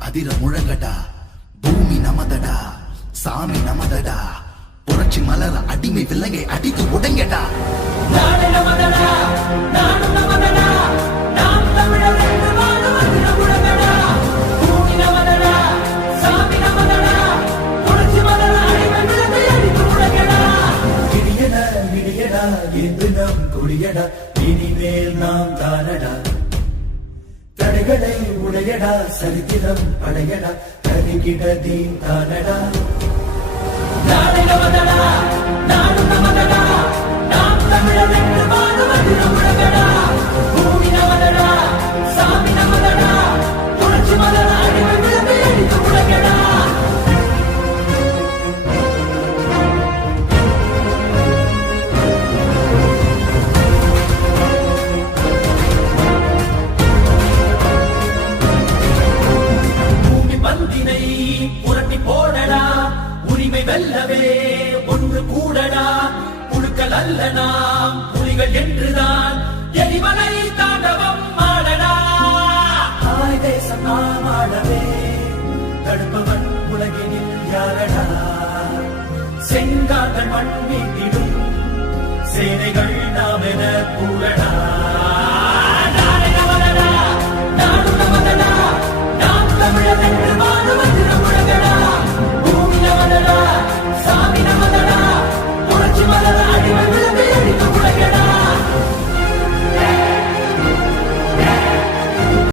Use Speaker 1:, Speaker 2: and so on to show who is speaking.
Speaker 1: அதிர முழங்கடா. பூமி நமதடா. சாமி நமதடா. புரட்சி மலர அடிமை விலங்கை அடித்து உடைங்கடா
Speaker 2: நாடு நமதடா. நாடு நமதடா. நாம் தமிழர் என்று வாழுவது நம்முடனடா பூமி நமதடா. சாமி நமதடா. புரட்சி மலர அடிமை விழுந்து அடித்து
Speaker 3: இடியடா என்று நம் கொடியடா. இனிமேல் நாம் தானடா. உடையடா சரித்திரம் படையடா கருகிட தீன் தானடா.
Speaker 2: வெல்லவே ஒன்று கூடடா. புழுக்கள் அல்ல நாம் புலிகள் என்றுதான். எரிமலை தாண்டவம் ஆடடா.
Speaker 3: தாய் தேசம் நாம் ஆடவே தடுப்பவன் உலகினில் யாரடா? செங்காந்தன் மண் மீட்டிடும் சேனைகள் நாம் என கூறடா.